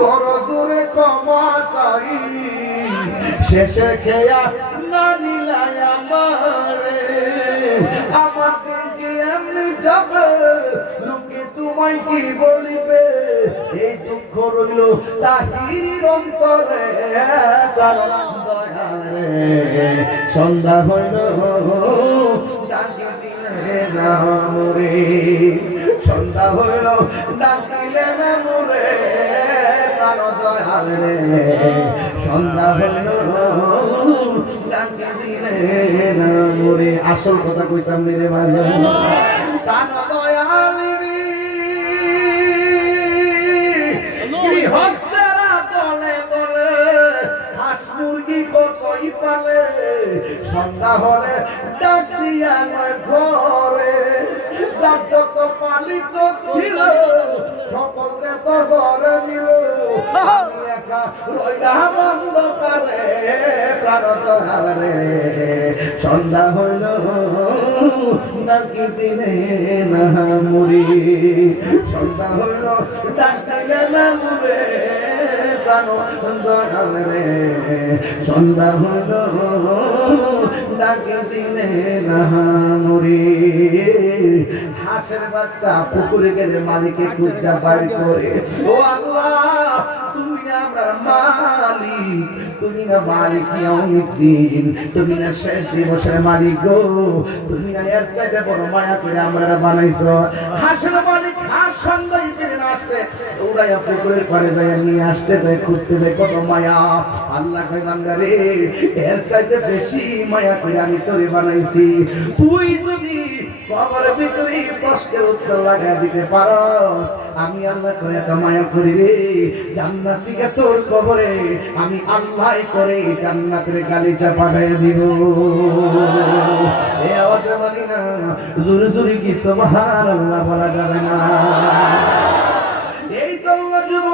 বড় জোরে ক্ষমা চাই। শেষে খেয়া না নিলাই আমারে। আমার দিনকে এমনি যাবে, লোকে তোমায় কি বলিবে? এই দুঃখ রইল তাহির অন্তরে সন্ধ্যা হইল, ডাকি দিলে না মোরে সন্ধ্যা হইল ডাক দিলে না মোরে মোরে। আসল কথা কইতাম রে মাঝে প্রাণ দয়াল রে। কতই পালে। সন্ধ্যা হলে ডাক দিয়া নয় ঘরে। যার যত পালিত ছিল সকলে তো ঘরে নিল একা রইলাম অন্ধকারে প্রাণ দয়ালে সন্ধ্যা হইল, ডাকি দিলে না মুড়ি। সন্ধ্যা হইল, ডাক দিলে না মুড়ে, প্রাণ রে সন্ধ্যা হইল, ডাকি দিলে না মুড়ি। হাঁসের বাচ্চা পুকুরে গেলে মালিকে খুঁজা বাড়ি করে, ও আল্লাহ, তুমি না আমার মালিক, তুমি না মালিক দিন তুমি না শেষ দিবসের মালিক গো, তুমি না এর চাইতে বড় মায়া করে আমরা বানাইছো। হাঁসের মালিক হাঁস সন্ধ্যায় ফিরে না আসলে উড়াইয়া পুকুরের পারে যায় নিয়ে আসতে যায়, খুঁজতে যায় কত মায়া। আল্লাহ কই বান্দা রে, এর চাইতে বেশি মায়া করে আমি তোরে বানাইছি। তুই যদি ভিতরে প্রশ্নের উত্তর দিতে পারস। আমি আল্লাহ করে এত মায়া করি রে। জান্নাত তোর কবরে আমি আল্লাহ করে জান্নাতের গালিচা পাঠাই দিব। এ আওয়াজে মানি না, জোরে জোরে কি সুবহানাল্লাহ বলা যাবে না? এই তো আল্লাহ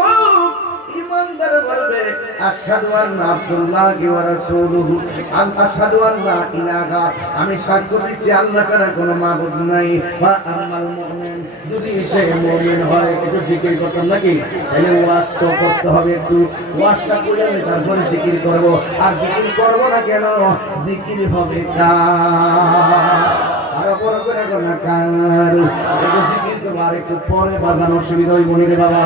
ইমানদার ওয়া আমি সাক্ষ্য দিচ্ছি, আল্লাহ ছাড়া কোনো মাবুদ নাই। মুমিন। যদি সে হয়, একটু জিকির করতাম নাকি? তাহলে ওয়াজ তো করতে হবে একটু। ওয়াজটা করে আমি তারপরে জিকির করব। আর জিকির করব না কেন? জিকির হবে কার? আরও বড় করে করব আর একটু পরে বাজানো অসুবিধা হইব নি রে বাবা।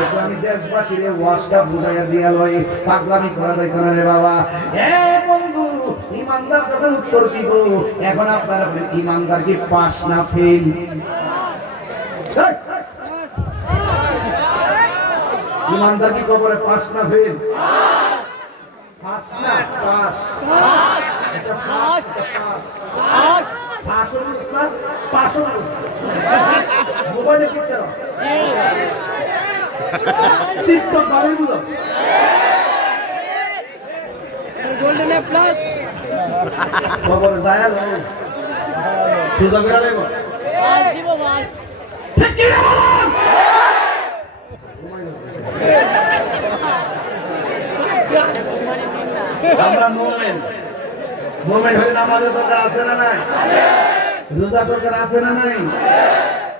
একটু আমি দেশবাসীর ওয়াজটা বুঝাইয়া দিয়া লই, পাগলামি করা যাইত না রে বাবা। বন্ধু, ইমানদার যখন উত্তর দিব, এখন আপনারা ইমানদার কি পাস না ফেল? ইমানদার কি কবরে পাস না ফেল? পাস না, পাস। এটা পাস পাস। পাঁচশো না গোল্ডেন প্লাস খবর যায় আর সুযোগ করে মাছ দিব মাছ। ঠিক কি না আমরা মোমেন। মোমেন হয়ে নামাজের দরকার আছে না নাই? রোজা দরকার আছে না নাই?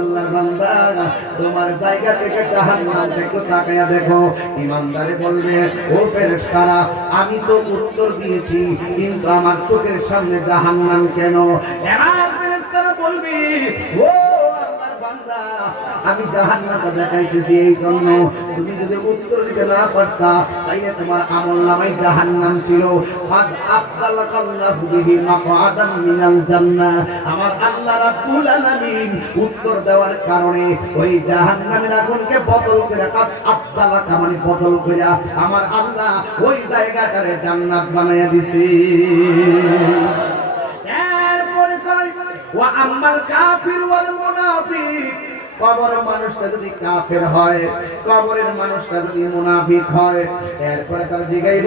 ও আল্লাহর বান্দা। তোমার জায়গা থেকে জাহান্নাম থেকে তাকায়া দেখো। ইমানদারে বলবে, ও ফেরেশতারা, আমি তো উত্তর দিয়েছি, কিন্তু আমার চোখের সামনে জাহান্নাম কেন? এবার ফেরেশতারা বলবে, ও আল্লাহর বান্দা আমি জাহান্নামটা দেখাইতেছি এই জন্য। তুমি যদি উত্তর দিতে না পারতা, তাইলে তোমার আমল নামাই জাহান্নাম ছিল। আব্দালাকাল্লাহু বিহি মাকআদাম মিনাল জান্নাহ আমার আল্লাহ রাব্বুল আলামিন উত্তর দেওয়ার কারণে ওই জাহান্নামের আগুনকে বদল করে কাদ আব্দালাকা মানে বদল করে আমার আল্লাহ ওই জায়গাটারে জান্নাত বানাইয়া দিছে। এরপরে কয়, ওয়া কাফির ওয়াল মুনাফিক। কবরের মানুষটা যদি কাফের হয় কবরের মানুষটা যদি মুনাফিক হয় এরপরে তারা জিগাইব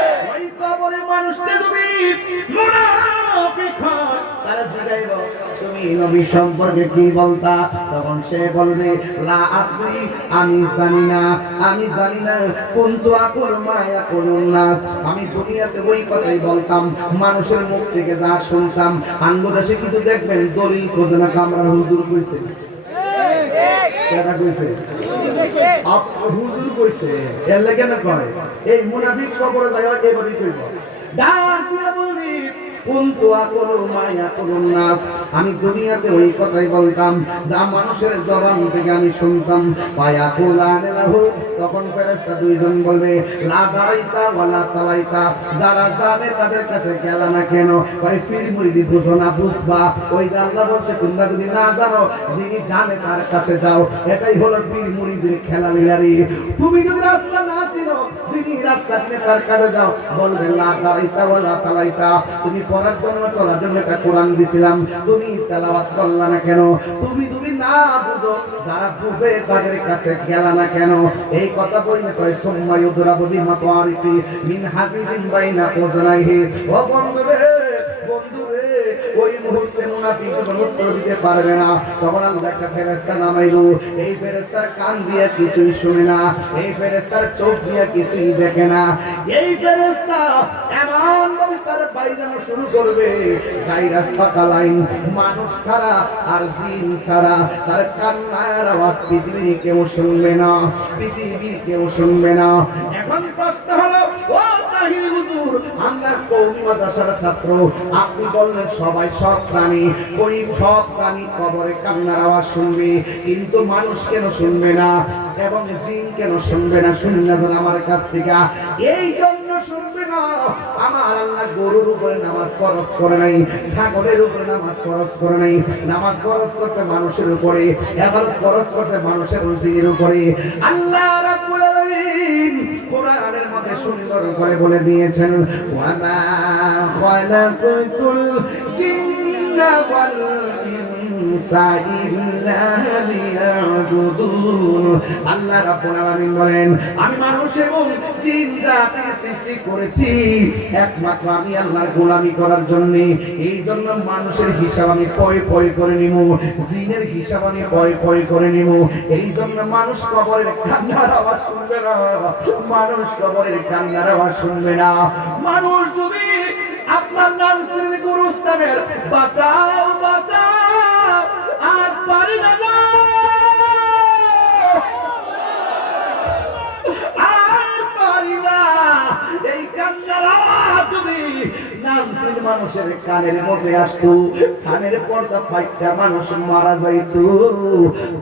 তুমি নবী সম্পর্কে কি বলতা, তখন সে বলবে, লা আমি জানি না, আমি জানি না কোনতু আকুল মায়া কোন নাস। আমি দুনিয়াতে ওই কথাই বলতাম, মানুষের মুখ থেকে যা শুনতাম। আঙ্গ দেশে কিছু দেখবেন, দলিল খোঁজে না হুজুর কইছে। হুজুর কইছে। এর লাগে না কয়, এই মুনাফিক কবরে যায় এবারই কইব। বলবি কুনতু আকুলু মা ইয়াকুলুন নাস আমি দুনিয়াতে ওই কথাই বলতাম, যা মানুষের জবান থেকে আমি শুনতাম। লাহু তখন দুইজন বলবে, লা তালাইতা। যারা জানে তাদের কাছে গেল না কেন? কই ফির মুরিদি, বুঝো না, বুঝবা। ওই যে বলছে, তোমরা যদি না জানো, যিনি জানে তার কাছে যাও। এটাই হলো পীর মুরিদের খেলা লিলারি তুমি যদি রাস্তা না চিনো, যিনি রাস্তা চিনে তার কাছে যাও, বলবে, লা দারাইতা ওয়ালা তালাইতা। তুমি পড়ার জন্য, চলার জন্য একটা কোরআন দিছিলাম। তুমি তেলাওয়াত করলা না কেন? তুমি যদি না বুঝো, যারা বুঝে তাদের কাছে গেল না কেন? এই কথা বললে কয়, সুম্মা ইউদরাবু বিমাতারিকি মিন হাদিদিন বাইনা উজনাইহি ও বন্ধু রে বন্ধু রে ওই মুহূর্তে দিতে পারবে না। তখন একটা নামাইলো। এই ফেরেশতার কান দিয়ে কিছুই শুনে না। এই ফেরেশতার চোখ দিয়ে কিছুই দেখে না। এই ফেরেশতা এমন বাইরানো শুরু করবে। গাইরা সাকালাইন মানুষ ছাড়া আর জিন ছাড়া। তার কান্নার আওয়াজ পৃথিবীর কেউ শুনবে না। পৃথিবীর কেউ শুনবে না। এখন প্রশ্ন হলো, ও আপনি বললেন, সবাই সব প্রাণী সব প্রাণী আওয়াজ শুনবে, কিন্তু মানুষ কেন শুনবে না? এবং কেন শুনবে না? আমার কাছ থেকে। এই জন্য শুনবে না। আমার আল্লাহ গরুর উপরে নামাজ ফরজ করে নাই, ছাগলের উপরে নামাজ ফরজ করে নাই, নামাজ ফরজ করছে মানুষের উপরে এবার ফরজ করছে মানুষের জিনের উপরে। আল্লাহ রাব্বুল আলামিন কোরআনের মধ্যে সুন্দর করে বলে দিয়েছেন ওয়ামা খালাকাতুল জিন্না ওয়াল আল্লাহ রাব্বুল আলামিন বলেন, আমি মানুষ এবং জিন সৃষ্টি করেছি। একমাত্র আমি আল্লাহর গোলামি করার জন্য। এই জন্য মানুষের হিসাব আমি পয় পয় করে নিব, জিনের হিসাব আমি পয় পয় করে নিব। এই জন্য মানুষ কবরের কান্নার আওয়াজ শুনবে না, মানুষ কবরের কান্নার আওয়াজ শুনবে না। মানুষ যদি আপনার নার্সির গুরুস্থানের বাঁচাও I মানুষের কানের মধ্যে আসতো, কানের পর্দা ফাইটটা মানুষ মারা যাইতো।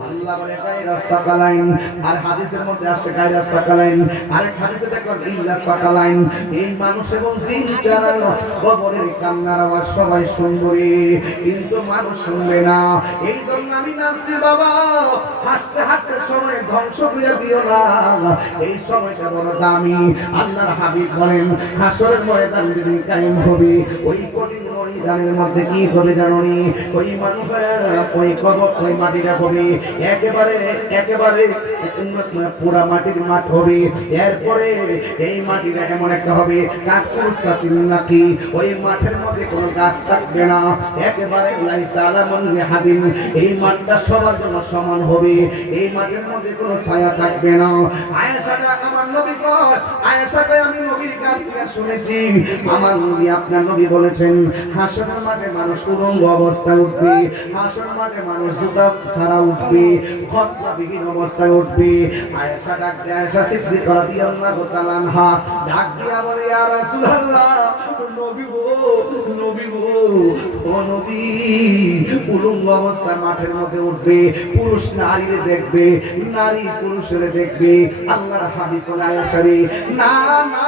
আল্লাহ বলে, গায়রা সাকালাইন। আর হাদিসের মধ্যে আসছে, গায়রা সাকালাইন। আর হাদিসে দেখলাম, ইল্লা সাকালাইন। এই মানুষ এবং জিন কবরের কান্নার আওয়াজ সবাই শুনবে, কিন্তু মানুষ শুনবে না। এই জন্য আমি নামছি বাবা, হাসতে হাসতে সময় ধ্বংস করে দিও না। এই সময়টা বড় দামি। আল্লাহর হাবিব বলেন, হাসরের ময়দান যেদিন কায়েম হবে ওই কঠিন ময়দানের মধ্যে কি হবে জানোনি? ওই মানুষ মাটিটা হবে, একেবারে একেবারে পুরা মাটির মাঠ হবে। এরপরে এই মাটিটা এমন একটা হবে নাকি? ওই মাঠের মধ্যে কোনো গাছ থাকবে না। একেবারে হাদিন এই মাঠটা সবার জন্য সমান হবে। এই মাঠের মধ্যে কোনো ছায়া থাকবে না। আয়েশাটা আমার নবী আয়েশাকে আমি নবীর কাছ থেকে শুনেছি। আমার নবী আপনার নবী বলেছেন, হাসনের মাঠে মানুষ উলঙ্গ অবস্থায় উঠবে মাঠে মানুষ জুতা ছাড়া উঠবে অবস্থায় উঠবে। আয়েশা ডাক দিয়ে, আয়েশা ডাক বলে নবী গো নবী গো, ও নবী, উলঙ্গ অবস্থা মাঠের মধ্যে উঠবে, পুরুষ নারীরে দেখবে, নারী পুরুষের দেখবে, আল্লাহর হাবিব বলে আয়েশারে না না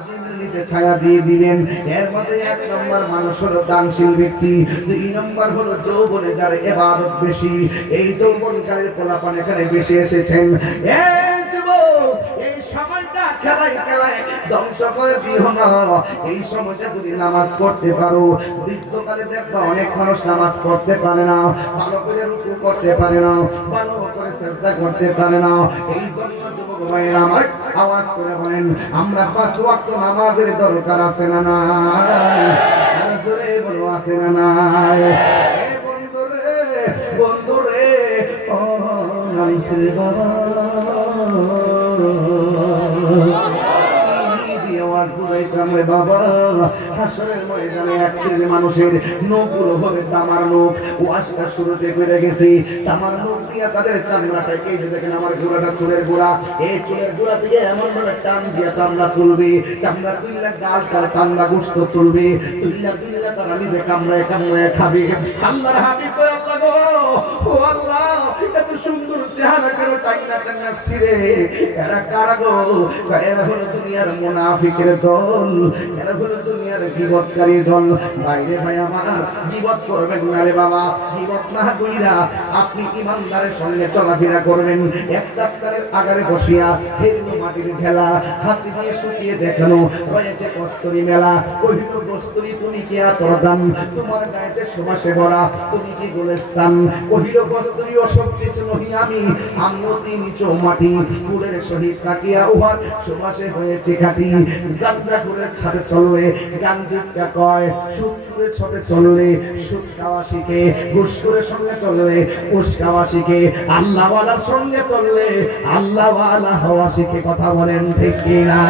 আর নিচে ছায়া দিয়ে দিবেন এর মধ্যে এক নম্বর মানুষ হলো দানশীল ব্যক্তি দুই নম্বর হলো যৌবনে যার এবাদত বেশি। এই যৌবনকারীর পোলাপান এখানে বেশি এসেছেন। যুবক, এই সময়টা খেলায় খেলায় ধ্বংস করে দিও না। এই সময়টা যদি নামাজ পড়তে পারো, বৃদ্ধকালে দেখবা অনেক মানুষ নামাজ পড়তে পারে না, ভালো করে রুকু করতে পারে না, ভালো করে চেষ্টা করতে পারে না। এই জন্য যুবক ভাইয়েরা আমার আওয়াজ করে বলেন, আমরা পাঁচ ওয়াক্ত নামাজের দরকার আছে না জোরে বলো, আছে না এ বন্ধু রে বন্ধু রে ও নাম শ্রী বাবা। রে বাবা, হাসরের ময়দানে এক শ্রেণির মানুষের নখগুলো হবে তামার নখ ওয়াজটা শুরুতে করে গেছি, তামার নখ দিয়ে তাদের চামড়াটা কেটে দেখেন আমার গোড়াটা চুলের গোড়া। এই চুলের গোড়া দিয়ে এমন ভাবে টান দিয়ে চামড়া তুলবে, চামড়া তুললে গাল টাল পান্না গোস্ত তুলবে তুললে তুললে তারা নিজে কামড়ায় কামড়ায় খাবে। আল্লাহর হাবিব আল্লাহ গো, ও আল্লাহ, এত সুন্দর চেহারা কেন টাইনা টাইনা ছিঁড়ে? এরা কারা গো? এরা হলো দুনিয়ার মুনাফিকের দল। এরা হলো দুনিয়ার বিপদকারী দল বাইরে ভাই আমার, বিপদ করবেন না রে বাবা, বিপদ না কইরা আপনি ইমানদারের সঙ্গে চলাফেরা করবেন। এক রাস্তার আগারে বসিয়া হেরনো মাটির খেলা, হাতে দিয়ে শুকিয়ে দেখানো, রয়েছে কস্তরি মেলা। কহিল, কস্তরি, তুমি কি আতর দাম? তোমার গায়েতে সুবাসে ভরা, তুমি কি গোলেস্তান? কহিল, কস্তরি অসব কিছু নহি আমি আমি অতি নিচু মাটি ফুলের সহিত তাকিয়া উহার সুবাসে হয়েছে খাটি। গান্দা করে ছাদে চললে গাঞ্জিটা কয় চললে খাওয়া শিখে ঘুষকুরের সঙ্গে চললে খাওয়া শিখে আল্লাহওয়ালার সঙ্গে চললে আল্লাহওয়ালা হওয়া শিখে কথা বলেন ঠিক কিনা?